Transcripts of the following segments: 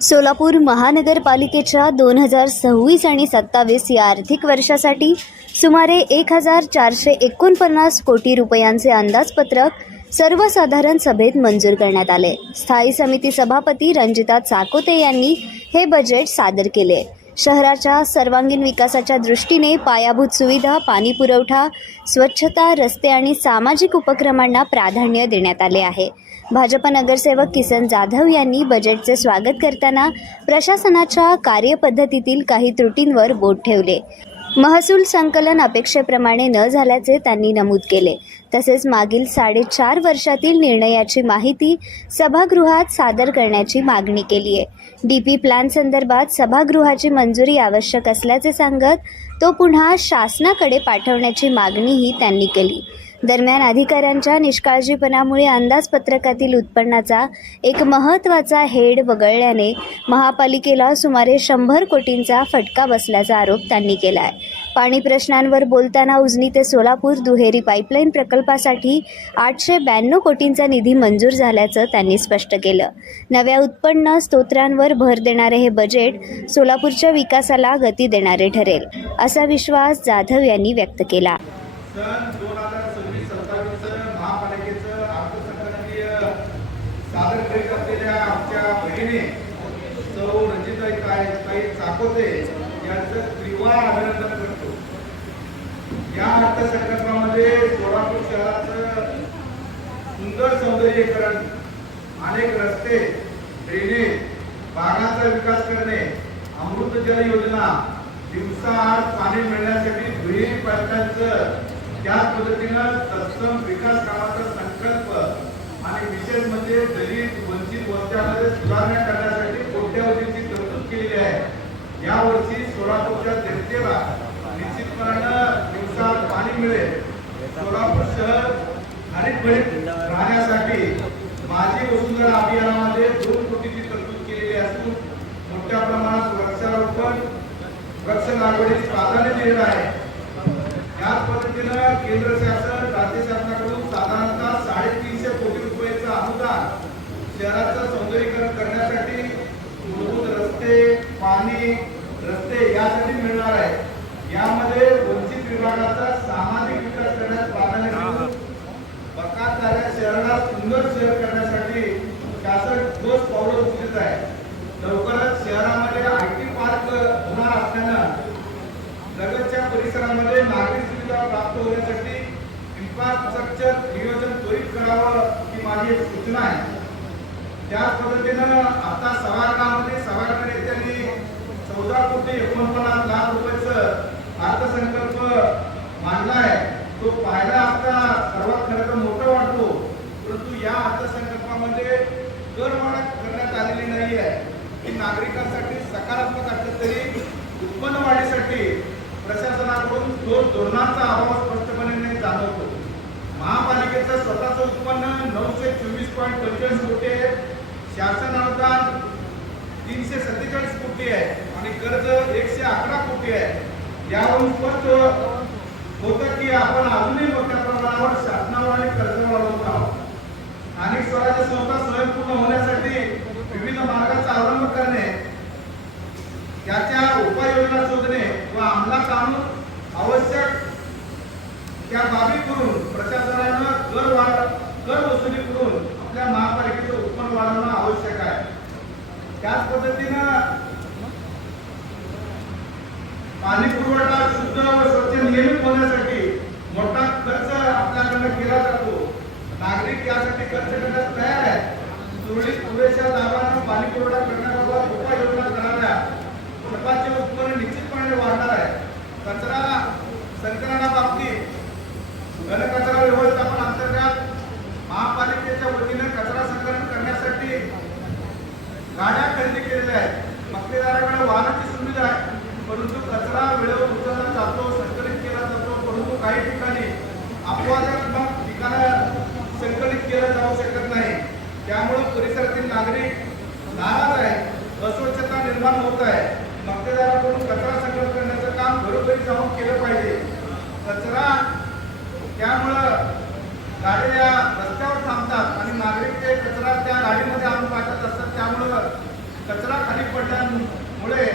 सोलापूर महानगरपालिकेच्या 2026 आणि 27 या आर्थिक वर्षासाठी सुमारे 1449 कोटी रुपयांचे अंदाजपत्रक सर्वसाधारण सभेत मंजूर करण्यात आले। स्थायी समिती सभापती रंजिता चाकोते यांनी हे बजेट सादर केले। शहराच्या सर्वांगीण विकासाच्या दृष्टीने पायाभूत सुविधा, पाणी पुरवठा, स्वच्छता, रस्ते आणि सामाजिक उपक्रमांना प्राधान्य देण्यात आले आहे। भाजप नगरसेवक किसन जाधव यांनी बजेटचे स्वागत करताना प्रशासनाच्या कार्यपद्धतीतील काही त्रुटींवर बोट ठेवले। महसूल संकलन अपेक्षेप्रमाणे न झाल्याचे त्यांनी नमूद केले। तसेच मागील 4.5 वर्षातील निर्णयाची माहिती सभागृहात सादर करण्याची मागणी केली आहे। डीपी प्लॅन संदर्भात सभागृहाची मंजुरी आवश्यक असल्याचे सांगत तो पुन्हा शासनाकडे पाठवण्याची मागणीही त्यांनी केली। दरम्यान अधिकाऱ्यांच्या निष्काळजीपणामुळे अंदाजपत्रकातील उत्पन्नाचा एक महत्त्वाचा हेड वगळल्याने महापालिकेला सुमारे 100 कोटींचा फटका बसल्याचा आरोप त्यांनी केला आहे। पाणी प्रश्नांवर बोलताना उजनी ते सोलापूर दुहेरी पाईपलाईन प्रकल्पासाठी 892 कोटींचा निधी मंजूर झाल्याचं त्यांनी स्पष्ट केलं। नव्या उत्पन्न स्तोत्रांवर भर देणारे हे बजेट सोलापूरच्या विकासाला गती देणारे ठरेल, असा विश्वास जाधव यांनी व्यक्त केला। सन 2026-27 महापालिकेचं अर्थसंकल्पीय सादर करीत असलेल्या आमच्या बहिणी सौ रंजिताताई चाकोते यांचं तीव्र अभिनंदन करतो। या अर्थसंकल्पामध्ये सोलापूर शहराचं सुंदर सौंदर्यीकरण, अनेक रस्ते, ड्रेनेज, बागांचा विकास करणे, अमृत जल योजना, दिवसाआड पाणी मिळण्यासाठी दुहेरी पाईपलाईनचं त्याच पद्धतीनं तत्सम विकास कामाचा संकल्प आणि विशेष म्हणजे दलित वंचित वस्त्यांमध्ये सुधारणा करण्यासाठी कोट्यावधीची तरतूद केलेली आहे। यावर्षी सोलापूरच्या जनतेला निश्चितपणे दिवसाआड पाणी मिळेल। सोलापूर शहर हरितभरित राहण्यासाठी माझी वसुंधरा अभियानामध्ये 2 कोटीची तरतूद केलेली असून मोठ्या प्रमाणात वृक्षारोपण, वृक्ष लागवडीस प्राधान्य दिलेलं आहे। याच पद्धतीनं केंद्र शासन, राज्य शासनाकडून साधारणतः 350 कोटी रुपयाचं अनुदान शहराचं सौंदर्यीकरण करण्यासाठी, मूलभूत रस्ते, पाणी, रस्ते यासाठी मिळणार आहे। यामध्ये वंचित विभागाचा सामाजिक विकास करण्यास प्राधान्य देऊन बकातदाऱ्या शहराला सुंदर शहर करण्यासाठी शासन ठोस पावलं उचलत आहे। लवकरच शहरामध्ये IT पार्क होणार असल्यानं लगतच्या परिसरामध्ये नागरी सुविधा प्राप्त होण्यासाठी इन्फ्रास्ट्रक्चर नियोजन त्वरित करावं ही माझी एक सूचना आहे। त्याच पद्धतीनं आता सभागृहामध्ये सभागृह नेत्यांनी 14,49 लाख रुपयाचं अर्थसंकल्प मांडला आहे। तो पाहिला असता सर्वात खरं तर मोठा वाटतो, परंतु या अर्थसंकल्पामध्ये करवाढ करण्यात आलेली नाही आहे। ही नागरिकांसाठी सकारात्मक असलं तरी उत्पन्न वाढीसाठी प्रशासनाकडून धोरणांचा अभाव स्पष्टपणे जाणवतो। महापालिकेचं स्वतःचं उत्पन्न 924.45 कोटी आहे, शासन अनुदान 347 कोटी आहे आणि कर्ज 111 कोटी आहे। यावरून स्पष्ट होतं की आपण अजूनही मोठ्या प्रमाणावर शासनावर आणि कर्ज वाढवत आहोत। स्थानिक स्वराज्य संस्था स्वयंपूर्ण होण्यासाठी विविध मार्गाचा अवलंब करणे, त्याच्या उपाययोजना शोधणे व अंमलात आणून आवश्यक त्या बाबी करून प्रशासनानं कर वसुली करून आपल्या महापालिकेचं उत्पन्न वाढवणं आवश्यक आहे। त्याच पद्धतीनं पाणी पुरवठा शुद्ध व स्वच्छ नियमित होण्यासाठी मोठा खर्च आपल्याकडे केला जातो। नागरिक यासाठी खर्च करण्यास तयार आहे। सुरळीत पुरेशा दाबानं पाणी पुरवठा करण्याबाबत उपाययोजना कराव्या। सर्वांचे उत्पन्न निश्चितपणे वाढणार आहे। कचरा संकलनाबाबतीत घनकचरा व्यवस्थापन अंतर्गत महापालिकेच्या वतीने कचरा संकलन करण्यासाठी गाड्या खरेदी केलेल्या आहेत। मक्तेदाराकडे वाहनाची सुविधा आहे, परंतु कचरा वेळेवर उचलला जातो, संकलित केला जातो, परंतु काही ठिकाणी अपवादात्मक ठिकाणी संकलित केलं जाऊ शकत नाही। त्यामुळे परिसरातील नागरिक नाराज आहेत, अस्वच्छता निर्माण होत आहे। मक्तेदाराकडून कचरा संकलन करण्याचं काम घरोघरी जाऊन केलं पाहिजे। कचरा त्यामुळं गाड्या रस्त्यावर थांबतात आणि नागरिक ते कचरा त्या गाडीमध्ये आणून टाकत असतात, त्यामुळं कचरा महावितरणमुळे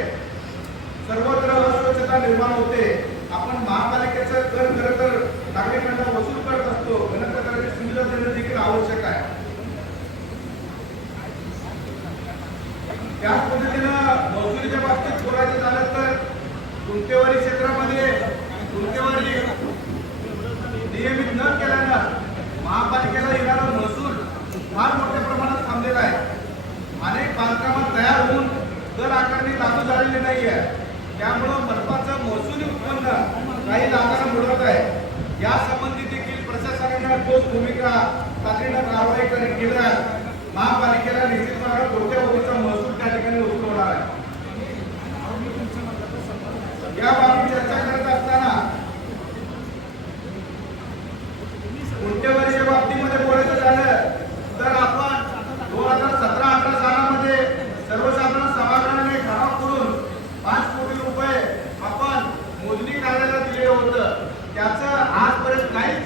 सर्वत्र अस्वच्छता निर्माण होते. आपण महापालिकेचा कर खरं तर नागरिकांना वसूल करत असतो. घनकचऱ्याची सुविधा देणे देखील आवश्यक आहे. त्याच पद्धतीनं महसुलीच्या बाबतीत बोलायचं झालं तर गुंतेवारी क्षेत्रामध्ये गुंतेवारी नियमित न केल्यानं महापालिकेला येणारा महसूल फार मोठ्या प्रमाणात थांबलेला आहे. अनेक बांधकामात तयार होऊन कर आकारणी लागू झालेली नाही आहे. त्यामुळं मनपाचं महसुली उत्पन्न काही लाखांना मिळवत आहे. यासंबंधी देखील प्रशासनानं ठोस भूमिका तातडीनं कारवाई केल्यास महापालिकेला निश्चितपणे कोट्यवधीचा महसूल त्या ठिकाणी वसूल होणार आहे. याबाबत चर्चा करत असताना गुंतेवारीच्या बाबतीमध्ये बोलायचं झालं तर आपण 2017-18 सालामध्ये सर्वसाधारण सभागृहाने ठराव करून 5 कोटी रुपये आपण मोजणी कार्यालयाला दिले होतं. त्याचं आजपर्यंत काहीच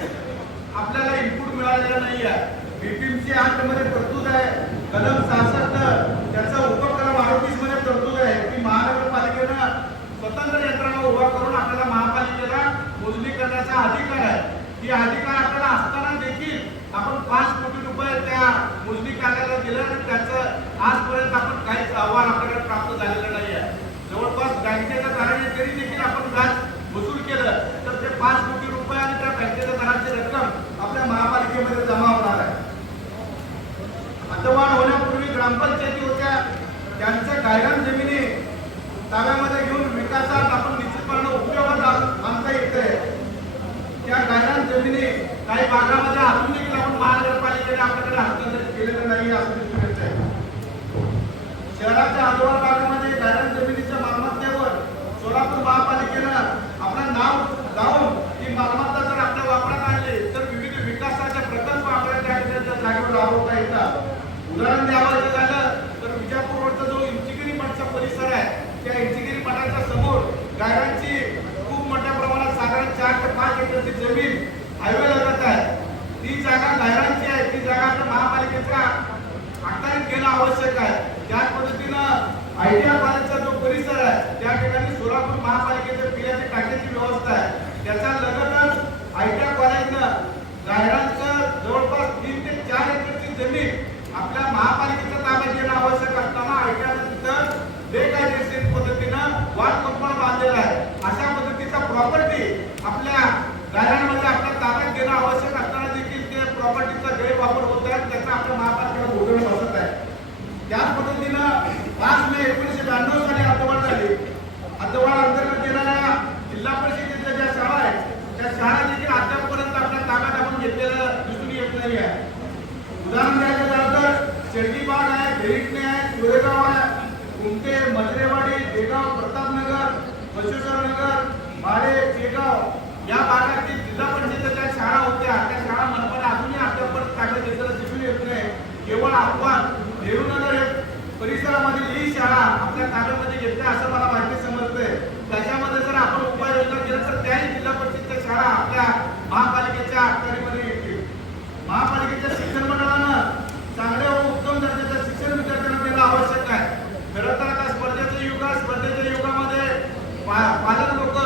आपल्याला इनपुट मिळालेलं नाही आहे. बीपीएमसी ऍक्ट मध्ये तरतूद आहे, कलम 66 त्याचा उपकलम 38 मध्ये तरतूद आहे की महानगरपालिकेनं स्वतंत्र यंत्रणा उभा करून आपल्याला महापालिकेला मोजणी करण्याचा अधिकार आहे. ही अधिकार आपल्याला असताना देखील आपण 5 कोटी रुपये त्या मोजणी कार्यालयाला दिलं आणि त्याचं आजपर्यंत आपण काहीच अहवाल आपल्याकडे प्राप्त झालेला नाही आहे. जवळपास बँकेच्या दराने तरी देखील आपण व्याज वसूल केलं तर ते 5 कोटी रुपये आणि त्या बँकेच्या दराची रक्कम आपल्या महापालिकेमध्ये जमा होणार आहे. हद्दवाढ होण्यापूर्वी ग्रामपंचायती होत्या, त्यांच्या गायरान जमिनी ताब्यामध्ये घेऊन विकासात आपण निश्चितपणे उपयोगात आणता येते. त्या गायरान जमिनी काही भागामध्ये अजून देखील आपण महानगरपालिकेने आपल्याकडे हस्तांतरित केलेलं नाही असं दिसून येत आहे. शहराच्या हद्दवाढ भागामध्ये गायरान जमिनीच्या मालमत्तेवर सोलापूर महापालिकेनं आपलं नाव लावून ती मालमत्ता जर आपल्या वापरात आणली तर विविध विकासाचे प्रकल्प आपल्याला त्या जागेवर राबवता येतात. उदाहरण द्यावायचं झालं तर विजापूर रोडचा जो इंचिगिरी मठचा परिसर आहे त्या इंचिगिरी मठाच्या समोर गायरांची खूप मोठ्या प्रमाणात साधारण 4 ते 5 एकरची जमीन हायवे लगत आहे. ती जागा गायरांची आहे. ती जागा आता महापालिकेच्या अखत्यारीत घेणं आवश्यक आहे. त्याच पद्धतीनं आयडिया कॉलेजचा जो परिसर आहे त्या ठिकाणी सोलापूर महापालिकेच्या पिण्याच्या टाक्याची व्यवस्था आहे. त्याच्या लगतच आयडिया कॉलेजनं गायरांचं जवळपास 3 ते 4 एकरची जमीन आपल्या महापालिकेच्या ताब्यात घेणं आवश्यक असताना आयडियानं तिथं बेकायदेशीर पद्धतीनं वाद कंपाऊंड बांधलेला आहे. अशा पद्धतीचा प्रॉपर्टी आपल्या गायरांमध्ये आपल्या ताब्यात घेणं आवश्यक असताना देखील ते प्रॉपर्टीचा गैरवापर होत आहे. त्याचा आपल्या महापालिकेला भोगणं बसत आहे. त्याच पद्धतीनं 5 मे 1992 साली हद्दवाढ झाली. हद्दवाढ अंतर्गत येणाऱ्या जिल्हा परिषदेच्या ज्या शाळा आहेत त्या शाळा देखील अद्यापपर्यंत आपल्या ताब्यात आपण घेतलेलं दिसून येत नाही आहे. उदाहरण द्यायचं झालं तर शेळकीबाग आहे, बेरिटणे आहे, कोरेगाव आहे, कुमटे, मजरेवाडी, देगाव, प्रतापनगर, बसवेश्वरनगर, माडे, शेगाव या भागातील जिल्हा परिषदेच्या शाळा होत्या. त्या शाळा मनपाने अजूनही अद्यापर्यंत ताब्यात घेतलेलं दिसून येत नाही. केवळ आपण नेहरूनगर परिसरामधील ही शाळा आपल्या ताब्यामध्ये घेतल्या असं मला माहिती समजतंय. त्याच्यामध्ये जर आपण उपाययोजना केलं तर त्याही जिल्हा परिषदेच्या शाळा आपल्या महापालिकेच्या अखत्यारीमध्ये येतील. महापालिकेच्या शिक्षण मंडळानं चांगल्या व उत्तम दर्जाचं शिक्षण विद्यार्थ्यांना देणं आवश्यक आहे. खरं तर आता स्पर्धेचं युग आहे. स्पर्धेच्या युगामध्ये पालक लोक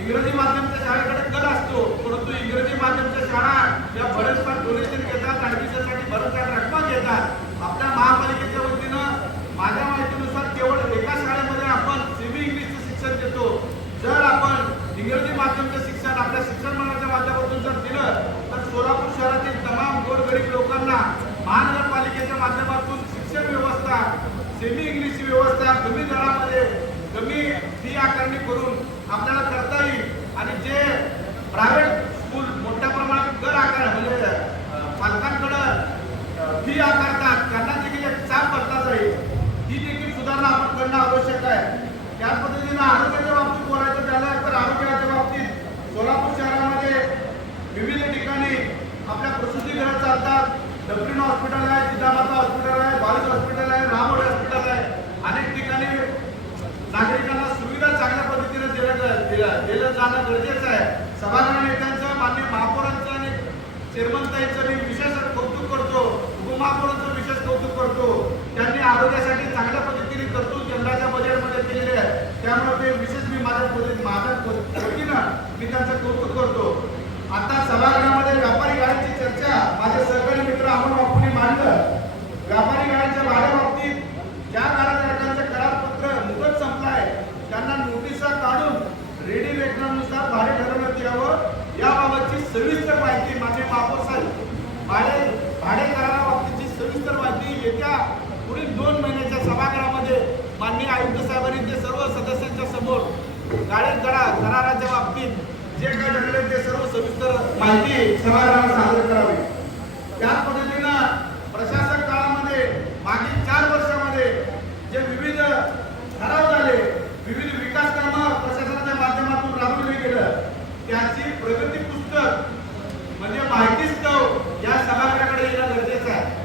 इंग्रजी माध्यमाच्या शाळेकडे कल असतो, परंतु इंग्रजी माध्यमाच्या शाळा या भरमसाठ डोनेशन घेतात, ऍडमिशनसाठी भरमसाठ रक्कम घेतात. आपल्या महापालिकेच्या वतीनं माझ्या माहितीनुसार केवळ एका शाळेमध्ये आपण सेमी इंग्लिशचं शिक्षण देतो. जर आपण इंग्रजी माध्यमाचं शिक्षण आपल्या शिक्षण मंडळाच्या माध्यमातून जर दिलं तर सोलापूर शहरातील तमाम गोरगरीब लोकांना महानगरपालिकेच्या माध्यमातून शिक्षण व्यवस्था, सेमी इंग्लिशची व्यवस्था कमी दरामध्ये कमी फी आकारणी करून आपल्याला करता येईल. आणि जे प्रायव्हेट स्कूल मोठ्या प्रमाणात कर आकार म्हणजे पालकांकडं फी आकारतात त्यांना देखील एक चाप भरता जाईल. ही देखील सुधारणा आपण करणं आवश्यक आहे. त्याच पद्धतीनं आरोग्याच्या बाबतीत बोलायचं झालं तर आरोग्याच्या बाबतीत सोलापूर शहरामध्ये विविध ठिकाणी आपल्या प्रसूतीगृह चालतात. डब्ल्यून हॉस्पिटल आहे, जिजामाता हॉस्पिटल आहे, बालिक हॉस्पिटल आहे, रामोडे हॉस्पिटल आहे. अनेक ठिकाणी नागरिकांना सुविधा चांगल्या पद्धतीने दिलं जाणं गरजेचं आहे. सभागृह नेत्यांचं, माननीय महापौरांचं आणि चेअरमनताईंचं मी विशेष कौतुक करतो. उपमहापौरांचं विशेष कौतुक करतो. त्यांनी आरोग्यासाठी चांगल्या पद्धतीने तरतूद केंद्राच्या माननीय आयुक्त साहेबांनी ते सर्व सदस्यांच्या समोर कराराच्या बाबतीत जे काय घडले ते सर्व सविस्तर माहिती सभागृहाला सादर करावी. त्याच पद्धतीनं प्रशासक काळामध्ये मागील 4 वर्षामध्ये जे विविध ठराव झाले, विविध विकास कामं प्रशासनाच्या माध्यमातून राबवले गेलं, त्याची प्रगती पुस्तक म्हणजे माहिती स्तव या सभागृहाकडे येणं गरजेचं आहे.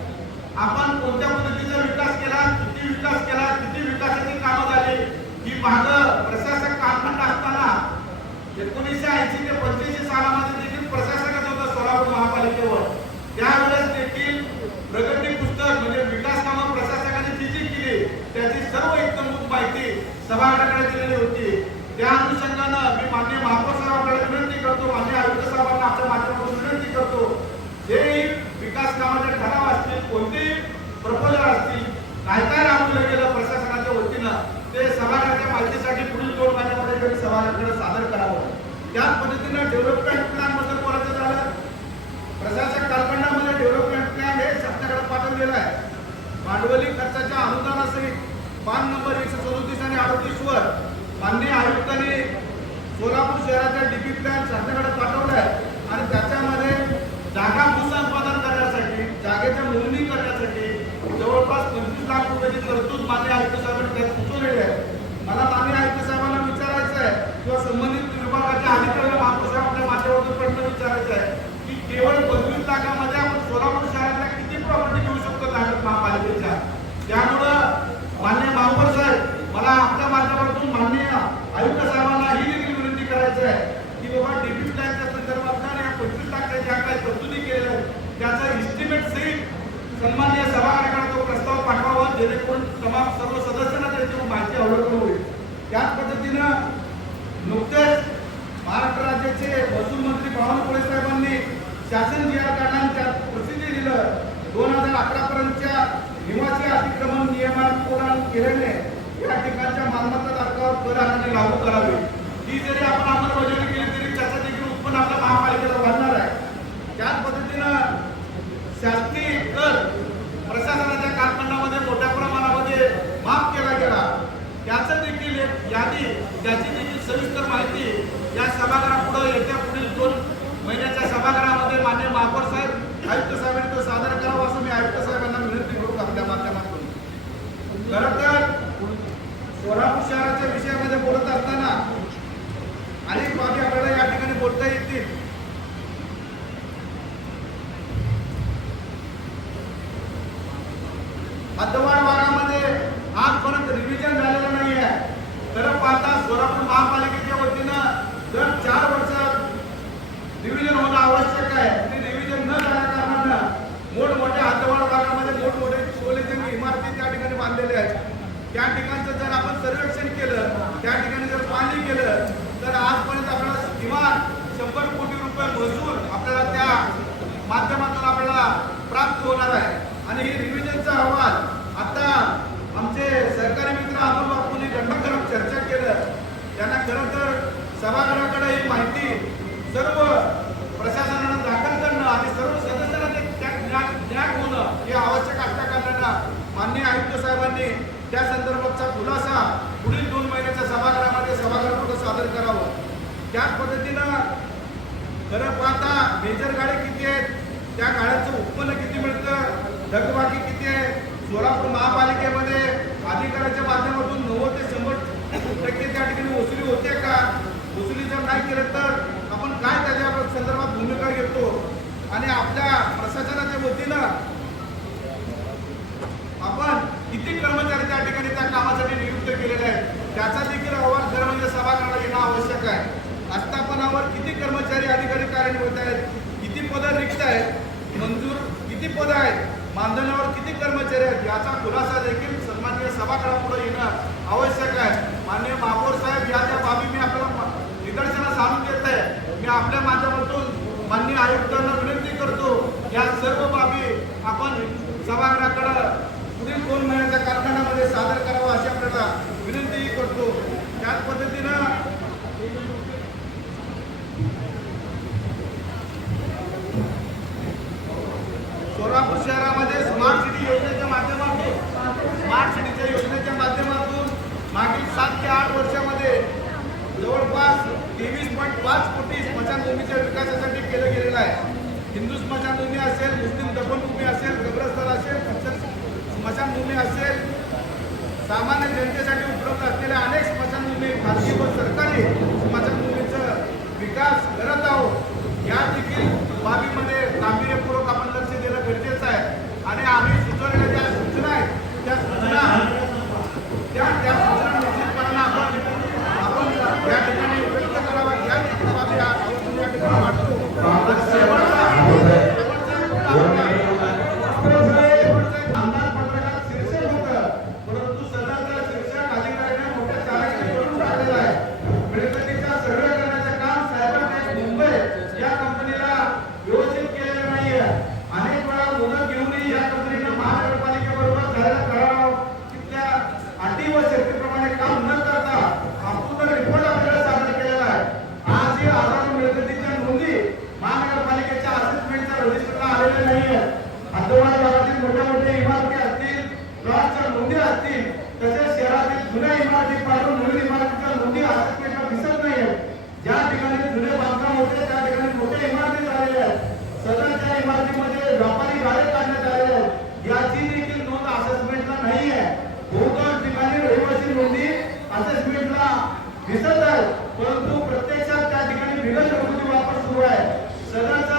आपण कोणत्या पद्धतीचा विकास केला, किती विकास केला, किती विकासाची कामं झाली, ही मागं प्रशासक कालखंड असताना 1980 ते 85 सालामध्ये देखील प्रशासकच होतं सोलापूर महापालिकेवर. त्यावेळेस देखील प्रगती पुस्तक म्हणजे विकास कामं प्रशासकाने जी जी केली त्याची सर्व इत्थंभूत माहिती सभागृहाकडे दिलेली होती. त्या अनुषंगानं मी माननीय महापौर साहेबांकडे विनंती करतो, माननीय आयुक्त साहेबांना आपल्या माध्यमातून विनंती करतो, जे विकास कामाचे ठराव असतील, कोणतेही प्रपोजल असतील, काय राबवलं गेलं प्रशासनाच्या वतीनं, ते सभागृहाच्या माहितीसाठी पुढील 2 महिन्यामध्ये तरी सभागृहाकडे सादर करावं. त्याच पद्धतीनं डेव्हलपमेंट प्लॅन बद्दल बोलायचं झालं, प्रशासक कालखंडामध्ये डेव्हलपमेंट प्लॅन हे शासनाकडे पाठवलेलं आहे. भांडवली खर्चाच्या अनुदानासहित पान नंबर 137 आणि 38 वर माननीय आयुक्तांनी सोलापूर शहराचा डीपी प्लॅन शासनाकडे पाठवला आहे आणि त्याच्यामध्ये जागा भूसंपादन करण्यासाठी, जागेच्या नोंदणी करण्यासाठी जवळपास 25 लाख रुपयाची तरतूद माननीय आयुक्त साहेबांनी त्यात सुचवलेली आहे. मला माननीय आयुक्त साहेबांना विचारायचं आहे किंवा संबंधित विभागाच्या अधिकाऱ्यांना महापौर साहेबांच्या माध्यमातून प्रश्न विचारायचा आहे की केवळ 25 लाखामध्ये आपण सोलापूर शहरातल्या किती प्रॉपर्टी घेऊ शकतो महापालिकेच्या. त्यामुळं माननीय महापौर साहेब, मला आपल्या माध्यमातून माननीय आयुक्त साहेबांना ही देखील विनंती करायचं आहे की बाबा डीपी प्लॅनच्या संदर्भात या 25 लाखाच्या ज्या काही तरतुदी केलेल्या आहेत त्याचा इस्टिमेट सहित सन्माननीय सभागृहाकडे तो प्रस्ताव पाठवावा, जेणेकरून तमाम सर्व सदस्यांना त्याची माहिती अवलंबून होईल. त्याच पद्धतीनं नुकतेच महाराष्ट्र राज्याचे महसूल मंत्री बावनकुळे साहेबांनी शासन जी आर काढला, त्यात प्रसिद्धी दिलं. 2011 पर्यंतच्या निवासी अतिक्रमण नियमानुसार केल्याने या ठिकाणच्या मालमत्ता धारकावर कर आकारणी लागू करावी. ही जरी आपण अंमलबजावणी केली तरी त्याचं देखील उत्पन्न आपल्या महापालिकेला वाढणार आहे. त्याच पद्धतीनं शासकीय कर प्रशासनाच्या कालखंडामध्ये मोठ्या प्रमाणामध्ये माफ केला गेला, त्याचं देखील एक यादी, त्याची देखील सविस्तर माहिती या सभागृहापुढे येत्या पुढील 2 महिन्याच्या सभागृहामध्ये माननीय महापौर साहेब, आयुक्त साहेबांनी तो सादर करावा असं मी आयुक्त साहेबांना विनंती करू आपल्या माध्यमातून. खरं तर सोलापूर शहराच्या विषयामध्ये बोलत असताना अनेक बाबी आपल्याला या ठिकाणी बोलता येतील. हद्दवाढ भागामध्ये आजपर्यंत रिव्हिजन झालेलं नाही आहे. खरं पाहता सोलापूर महापालिकेच्या वतीनं दर 4 वर्षात रिव्हिजन होणं आवश्यक आहे. ते रिव्हिजन न झाल्या कारणानं मोठमोठ्या हद्दवाढ भागामध्ये मोठमोठे सोलेच्या इमारती त्या ठिकाणी बांधलेल्या आहेत. त्या ठिकाणचं जर आपण सर्वेक्षण केलं, त्या ठिकाणी जर पाहणी केलं तर आजपर्यंत आपल्याला किमान 100 कोटी रुपये महसूल आपल्याला त्या माध्यमातून आपल्याला प्राप्त होणार आहे. आणि ही रिव्हिजनचा अहवाल आता आमचे सहकारी मित्र अमोल बापूंनी घटनाक्रम चर्चा केलं. त्यांना खरं तर सभागृहाकडे ही माहिती सर्व प्रशासनानं दाखल करणं आणि सर्व सदस्यांना ज्ञान होणं हे आवश्यक असल्या कारणानं माननीय आयुक्त साहेबांनी त्या संदर्भाचा खुलासा पुढील 2 महिन्याच्या सभागृहामध्ये सभागृहापुढे सादर करावं. त्याच पद्धतीनं खरं पाहता मेजर गाड्या किती आहेत, त्या गाड्यांचं उत्पन्न किती मिळतं, थकबाकी किती आहे. सोलापूर महापालिकेमध्ये अधिकाऱ्याच्या माध्यमातून 90 ते 100% त्या ठिकाणी वसुली होते का, वसुली जर नाही केलं तर आपण काय त्याच्या संदर्भात भूमिका घेतो आणि आपल्या प्रशासनाच्या वतीनं आपण किती कर्मचारी त्या ठिकाणी त्या कामासाठी नियुक्त केलेले आहेत त्याचा देखील अहवाल खरं म्हणजे सभागृहाला येणं आवश्यक आहे. आस्थापनावर किती कर्मचारी अधिकारी कार्यान्वित आहेत, किती पदं रिक्त आहेत, मंजूर किती पदं आहेत, मानधनावर किती कर्मचारी आहेत याचा खुलासा देखील सन्माननीय सभागृहापुढे येणं आवश्यक आहे. माननीय महापौर साहेब, या ज्या बाबी मी आपल्याला निदर्शनास आणून देत आहे, मी आपल्या माध्यमातून माननीय आयुक्तांना विनंती करतो या सर्व बाबी आपण सभागृहाकडे पुढील 2 महिन्याच्या कालखंडामध्ये सादर करावा अशी आपल्याला विनंती करतो. त्याच पद्धतीनं सोलापूर शहरामध्ये स्मार्ट सिटी योजनेच्या माध्यमातून 23.5 कोटी स्मशानभूमीच्या विकासासाठी केलं गेलेलं आहे. हिंदू स्मशानभूमी असेल, मुस्लिम दफनभूमी असेल, कब्रस्तान असेल, स्मशानभूमी असेल, सामान्य जनतेसाठी उपलब्ध असलेल्या अनेक स्मशानभूमी, खाजगी व सरकारी स्मशानभूमीचं विकास करत आहोत. या देखील बाबीमध्ये गांभीर्यपूर्वक आपण लक्ष देणं गरजेचं आहे. आणि आम्ही सुचवलेल्या ज्या सूचना आहेत त्या सूचना निश्चितपणे आपण या ठिकाणी व्यक्त करावा. या बाबी आवर्जून या ठिकाणी वाटतो. अंदाजपत्रकात शीर्षक होतं, परंतु सदरचं शीर्षक अधिकाऱ्याने मोठ्या चालाखीने करून टाकलेलं आहे. मिळकतीचा सर्वे करण्याचं काम सायबर टेक मुंबई या कंपनीला व्यवस्थित केलेलं नाहीये. अनेक वेळा मुदत घेऊनही या कंपनीनं महानगरपालिकेबरोबर झालेल्या करारावर तिथल्या अटी व शर्तीप्रमाणे काम न करता अपूर्ण रिपोर्ट आपल्याला सादर केलेला आहे. आजही हजारो मिळकतीच्या नोंदी महानगरपालिकेच्या असेसमेंटच्या रजिस्टरला आलेल्या नाहीये. हद्दवाढ भागातील मोठ्या इमारती असतील, प्लॉटच्या नोंदी असतील, तसेच शहरातील जुन्या इमारती पाडून नवीन इमारतीच्या नोंदी असेसमेंटला दिसत नाहीये. ज्या ठिकाणी जुने बांधकाम होते त्या ठिकाणी मोठ्या इमारती झालेल्या आहेत. सदरच्या इमारतीमध्ये व्यापारी गाळे काढण्यात आलेले आहेत. याची देखील नोंद असेसमेंटला नाही आहे. बहुतांश ठिकाणी रहिवासी नोंदी असेसमेंटला दिसत आहेत, परंतु प्रत्यक्षात त्या ठिकाणी बिगर घरगुती वापर सुरू आहे. सदरचा